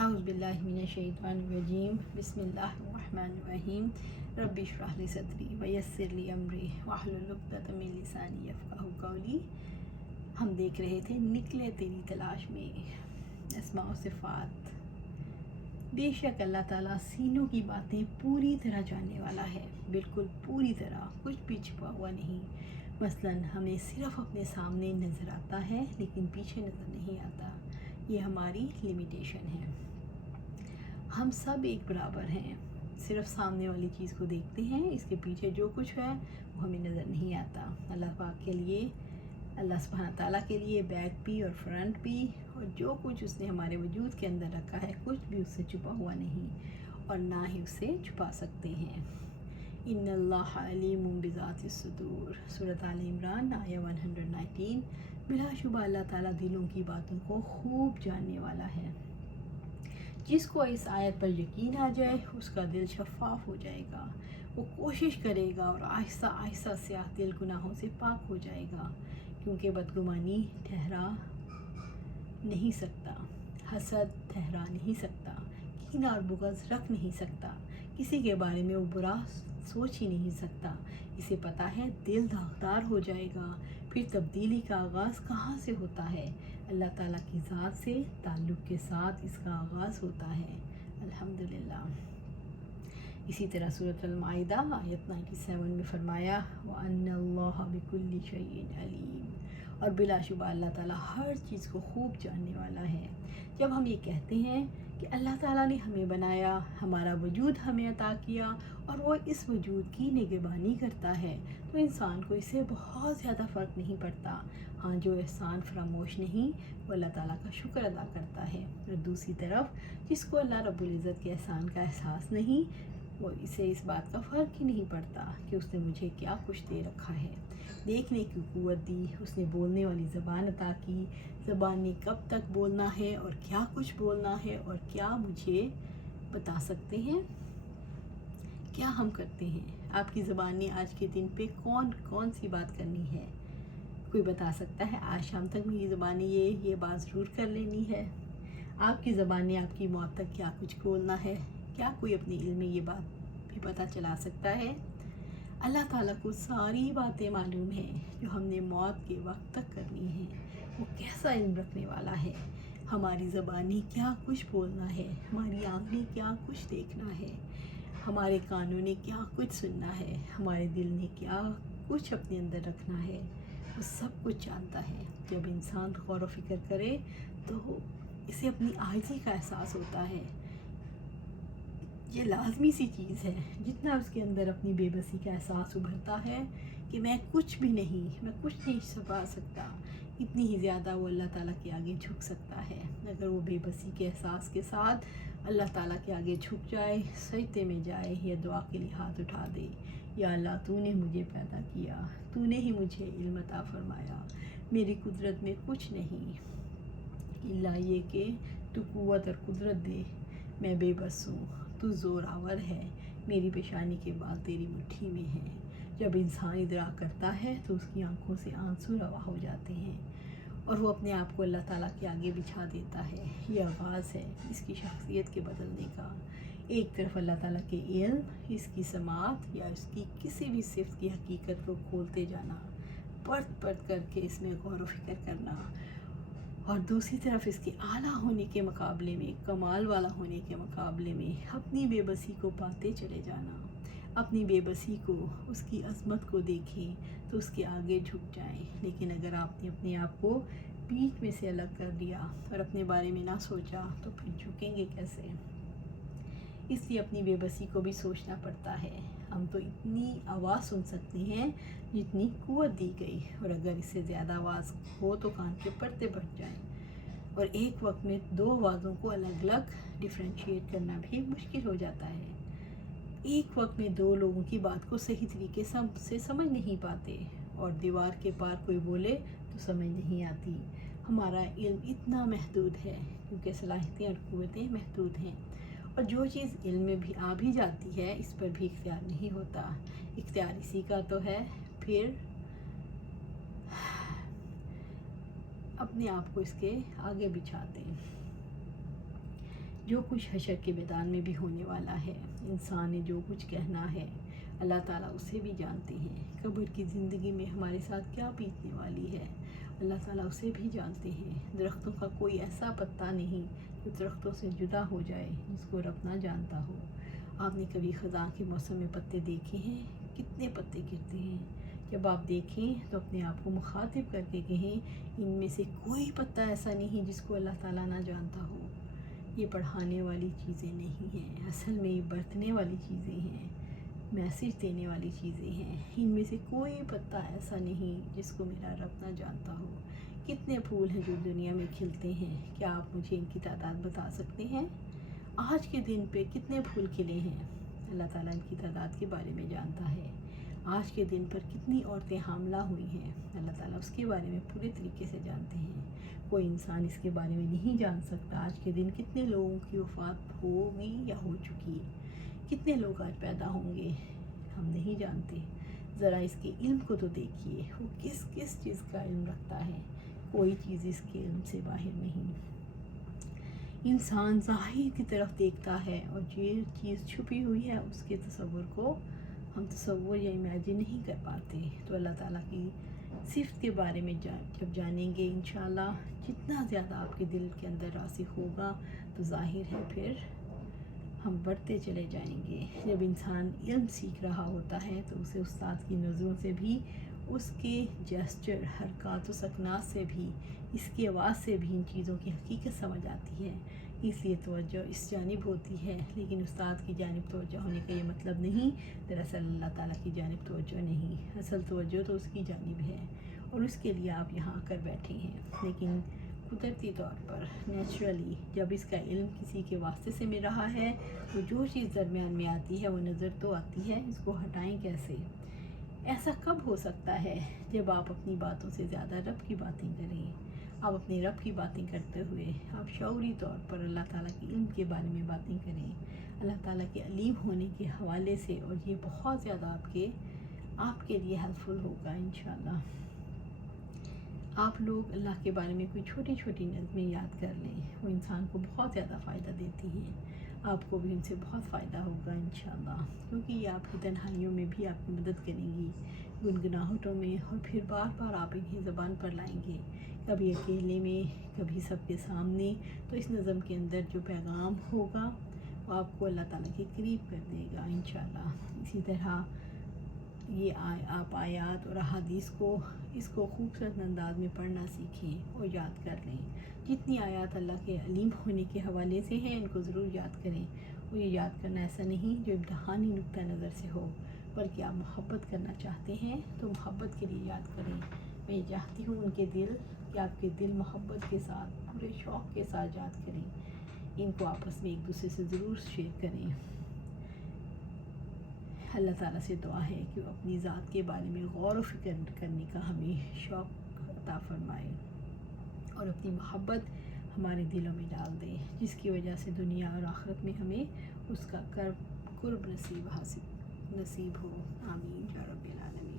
اعوذ باللہ من الشیطان الرجیم بسم اللہ الرحمن الرحیم رب اشرح لی صدری ویسر لی امری واحلل عقدۃ من لسانی یفقہوا قولی۔ ہم دیکھ رہے تھے نکلے تیری تلاش میں اسماء و صفات۔ بے شک اللہ تعالیٰ سینوں کی باتیں پوری طرح جاننے والا ہے، بالکل پوری طرح، کچھ بھی چھپا ہوا نہیں۔ مثلاً ہمیں صرف اپنے سامنے نظر آتا ہے لیکن پیچھے نظر نہیں آتا، یہ ہماری لمیٹیشن ہے۔ ہم سب ایک برابر ہیں، صرف سامنے والی چیز کو دیکھتے ہیں، اس کے پیچھے جو کچھ ہے وہ ہمیں نظر نہیں آتا۔ اللہ پاک کے لیے، اللہ سبحانہ تعالیٰ کے لیے بیک بھی اور فرنٹ بھی، اور جو کچھ اس نے ہمارے وجود کے اندر رکھا ہے کچھ بھی اس سے چھپا ہوا نہیں، اور نہ ہی اسے چھپا سکتے ہیں۔ ان اللہ علیم بذات الصدور، سورۃ آل عمران آیہ 119۔ بلا شبہ اللہ تعالیٰ دلوں کی باتوں کو خوب جاننے والا ہے۔ جس کو اس آیت پر یقین آ جائے اس کا دل شفاف ہو جائے گا، وہ کوشش کرے گا اور آہستہ آہستہ سیاہ دل گناہوں سے پاک ہو جائے گا، کیونکہ بدگمانی ٹھہرا نہیں سکتا، حسد ٹھہرا نہیں سکتا، کینہ اور بغض رکھ نہیں سکتا، کسی کے بارے میں وہ برا سوچ ہی نہیں سکتا۔ اسے پتہ ہے دل داغدار ہو جائے گا، پھر تبدیلی کا آغاز کہاں سے ہوتا ہے؟ اللہ تعالیٰ کی ذات سے تعلق کے ساتھ اس کا آغاز ہوتا ہے، الحمدللہ۔ اسی طرح سورۃ المائدہ آیت 97 میں فرمایا وَأَنَّ اللَّهَ بِكُلِّ شَيْءٍ عَلِيمٌ، اور بلا شبہ اللہ تعالیٰ ہر چیز کو خوب جاننے والا ہے۔ جب ہم یہ کہتے ہیں کہ اللہ تعالیٰ نے ہمیں بنایا، ہمارا وجود ہمیں عطا کیا اور وہ اس وجود کی نگہبانی کرتا ہے، تو انسان کو اس سے بہت زیادہ فرق نہیں پڑتا۔ ہاں، جو احسان فراموش نہیں وہ اللہ تعالیٰ کا شکر ادا کرتا ہے، اور دوسری طرف جس کو اللہ رب العزت کے احسان کا احساس نہیں، وہ اسے اس بات کا فرق ہی نہیں پڑتا کہ اس نے مجھے کیا کچھ دے رکھا ہے، دیکھنے کی قوت دی، اس نے بولنے والی زبان عطا کی، زبان نے کب تک بولنا ہے اور کیا کچھ بولنا ہے اور کیا مجھے بتا سکتے ہیں؟ کیا ہم کرتے ہیں؟ آپ کی زبان نے آج کے دن پہ کون سی بات کرنی ہے؟ کوئی بتا سکتا ہے آج شام تک میری زبان نے یہ بات ضرور کر لینی ہے؟ آپ کی زبان نے آپ کی موت تک کیا کچھ بولنا ہے؟ کیا کوئی اپنے علم میں یہ بات بھی پتہ چلا سکتا ہے؟ اللہ تعالیٰ کو ساری باتیں معلوم ہیں جو ہم نے موت کے وقت تک کرنی ہیں۔ وہ کیسا علم رکھنے والا ہے، ہماری زبان نے کیا کچھ بولنا ہے، ہماری آنکھ نے کیا کچھ دیکھنا ہے، ہمارے کانوں نے کیا کچھ سننا ہے، ہمارے دل نے کیا کچھ اپنے اندر رکھنا ہے، وہ سب کچھ جانتا ہے۔ جب انسان غور و فکر کرے تو اسے اپنی عاجزی کا احساس ہوتا ہے۔ یہ لازمی سی چیز ہے، جتنا اس کے اندر اپنی بے بسی کا احساس ابھرتا ہے کہ میں کچھ بھی نہیں، میں کچھ نہیں چھپا سکتا، اتنی ہی زیادہ وہ اللہ تعالیٰ کے آگے جھک سکتا ہے۔ اگر وہ بے بسی کے احساس کے ساتھ اللہ تعالیٰ کے آگے جھک جائے، سجدے میں جائے یا دعا کے لیے ہاتھ اٹھا دے، یا اللہ تو نے مجھے پیدا کیا، تو نے ہی مجھے علم عطا فرمایا، میری قدرت میں کچھ نہیں الا یہ کہ تو قوت اور قدرت دے، میں بے بس ہوں، تو زور آور ہے، میری پیشانی کے بال تیری مٹھی میں ہیں۔ جب انسان ادراک کرتا ہے تو اس کی آنکھوں سے آنسو روا ہو جاتے ہیں اور وہ اپنے آپ کو اللہ تعالیٰ کے آگے بچھا دیتا ہے۔ یہ آغاز ہے اس کی شخصیت کے بدلنے کا۔ ایک طرف اللہ تعالیٰ کے علم، اس کی سماعت یا اس کی کسی بھی صفت کی حقیقت کو کھولتے جانا، پڑھ کر کے اس میں غور و فکر کرنا، اور دوسری طرف اس کے اعلیٰ ہونے کے مقابلے میں، کمال والا ہونے کے مقابلے میں اپنی بے بسی کو پاتے چلے جانا۔ اپنی بے بسی کو، اس کی عظمت کو دیکھیں تو اس کے آگے جھک جائیں، لیکن اگر آپ نے اپنے آپ کو بیچ میں سے الگ کر دیا اور اپنے بارے میں نہ سوچا تو پھر جھکیں گے کیسے؟ اس لیے اپنی بے بسی کو بھی سوچنا پڑتا ہے۔ ہم تو اتنی آواز سن سکتے ہیں جتنی قوت دی گئی، اور اگر اس سے زیادہ آواز ہو تو کان کے پردے پھٹ جائیں، اور ایک وقت میں دو آوازوں کو الگ الگ ڈفرینشیٹ کرنا بھی مشکل ہو جاتا ہے۔ ایک وقت میں دو لوگوں کی بات کو صحیح طریقے سے سمجھ نہیں پاتے، اور دیوار کے پار کوئی بولے تو سمجھ نہیں آتی۔ ہمارا علم اتنا محدود ہے کیونکہ صلاحیتیں اور قوتیں محدود ہیں، اور جو چیز علم میں بھی آ بھی جاتی ہے اس پر بھی اختیار نہیں ہوتا۔ اختیار اسی کا تو ہے، پھر اپنے آپ کو اس کے آگے بچھا دیں۔ جو کچھ حشر کے میدان میں بھی ہونے والا ہے، انسان نے جو کچھ کہنا ہے، اللہ تعالیٰ اسے بھی جانتے ہیں۔ قبر کی زندگی میں ہمارے ساتھ کیا بیتنے والی ہے، اللہ تعالیٰ اسے بھی جانتے ہیں۔ درختوں کا کوئی ایسا پتا نہیں جو درختوں سے جدا ہو جائے جس کو رب نہ جانتا ہو۔ آپ نے کبھی خزاں کے موسم میں پتے دیکھے ہیں؟ کتنے پتے گرتے ہیں؟ جب آپ دیکھیں تو اپنے آپ کو مخاطب کر کے کہیں، ان میں سے کوئی پتا ایسا نہیں جس کو اللہ تعالیٰ نہ جانتا ہو۔ یہ پڑھانے والی چیزیں نہیں ہیں، اصل میں یہ برتنے والی چیزیں ہیں، میسیج دینے والی چیزیں ہیں۔ ان میں سے کوئی پتا ایسا نہیں جس کو میرا رب نہ جانتا ہو۔ کتنے پھول ہیں جو دنیا میں کھلتے ہیں، کیا آپ مجھے ان کی تعداد بتا سکتے ہیں؟ آج کے دن پہ کتنے پھول کھلے ہیں، اللہ تعالیٰ ان کی تعداد کے بارے میں جانتا ہے۔ آج کے دن پر کتنی عورتیں حاملہ ہوئی ہیں، اللہ تعالیٰ اس کے بارے میں پورے طریقے سے جانتے ہیں۔ کوئی انسان اس کے بارے میں نہیں جان سکتا آج کے دن کتنے لوگوں کی وفات ہوگی یا ہو چکی ہے، کتنے لوگ آج پیدا ہوں گے، ہم نہیں جانتے۔ ذرا اس کے علم کو تو دیکھیے، وہ کس کس چیز کا علم رکھتا ہے، کوئی چیز اس کے علم سے باہر نہیں۔ انسان ظاہر کی طرف دیکھتا ہے اور جو چیز چھپی ہوئی ہے اس کے تصور کو ہم تصور یا امیجن نہیں کر پاتے۔ تو اللہ تعالیٰ کی صفت کے بارے میں جب جانیں گے انشاءاللہ، جتنا زیادہ آپ کے دل کے اندر راسخ ہوگا تو ظاہر ہے پھر ہم بڑھتے چلے جائیں گے۔ جب انسان علم سیکھ رہا ہوتا ہے تو اسے استاد کی نظروں سے بھی، اس کے جیسچر، حرکات و سکنات سے بھی، اس کی آواز سے بھی ان چیزوں کی حقیقت سمجھ آتی ہے۔ اس لیے توجہ اس جانب ہوتی ہے، لیکن استاد کی جانب توجہ ہونے کا یہ مطلب نہیں دراصل اللہ تعالیٰ کی جانب توجہ نہیں، اصل توجہ تو اس کی جانب ہے اور اس کے لیے آپ یہاں آ کر بیٹھے ہیں۔ لیکن قدرتی طور پر نیچرلی جب اس کا علم کسی کے واسطے سے مل رہا ہے تو جو چیز درمیان میں آتی ہے وہ نظر تو آتی ہے، اس کو ہٹائیں کیسے؟ ایسا کب ہو سکتا ہے جب آپ اپنی باتوں سے زیادہ رب کی باتیں کریں، آپ اپنے رب کی باتیں کرتے ہوئے آپ شعوری طور پر اللہ تعالیٰ کے علم کے بارے میں باتیں کریں، اللہ تعالیٰ کے علیم ہونے کے حوالے سے، اور یہ بہت زیادہ آپ کے لیے ہیلپفل ہوگا انشاءاللہ۔ آپ لوگ اللہ کے بارے میں کوئی چھوٹی چھوٹی نظمیں یاد کر لیں، وہ انسان کو بہت زیادہ فائدہ دیتی ہیں، آپ کو بھی ان سے بہت فائدہ ہوگا انشاءاللہ، کیونکہ یہ آپ کی تنہائیوں میں بھی آپ کی مدد کریں گی، گنگناہٹوں میں، اور پھر بار بار آپ انہیں زبان پر لائیں گے، کبھی اکیلے میں، کبھی سب کے سامنے۔ تو اس نظم کے اندر جو پیغام ہوگا وہ آپ کو اللہ تعالیٰ کے قریب کر دے گا انشاءاللہ۔ اسی طرح یہ آپ آیات اور احادیث کو اس کو خوبصورت انداز میں پڑھنا سیکھیں اور یاد کر لیں۔ جتنی آیات اللہ کے علیم ہونے کے حوالے سے ہیں ان کو ضرور یاد کریں، اور یہ یاد کرنا ایسا نہیں جو امتحانی نقطہ نظر سے ہو، بلکہ آپ محبت کرنا چاہتے ہیں تو محبت کے لیے یاد کریں۔ میں یہ چاہتی ہوں کہ آپ کے دل محبت کے ساتھ پورے شوق کے ساتھ یاد کریں، ان کو آپس میں ایک دوسرے سے ضرور شیئر کریں۔ اللہ تعالیٰ سے دعا ہے کہ وہ اپنی ذات کے بارے میں غور و فکر کرنے کا ہمیں شوق عطا فرمائے اور اپنی محبت ہمارے دلوں میں ڈال دے، جس کی وجہ سے دنیا اور آخرت میں ہمیں اس کا قرب نصیب ہو۔ آمین یا رب العالمین۔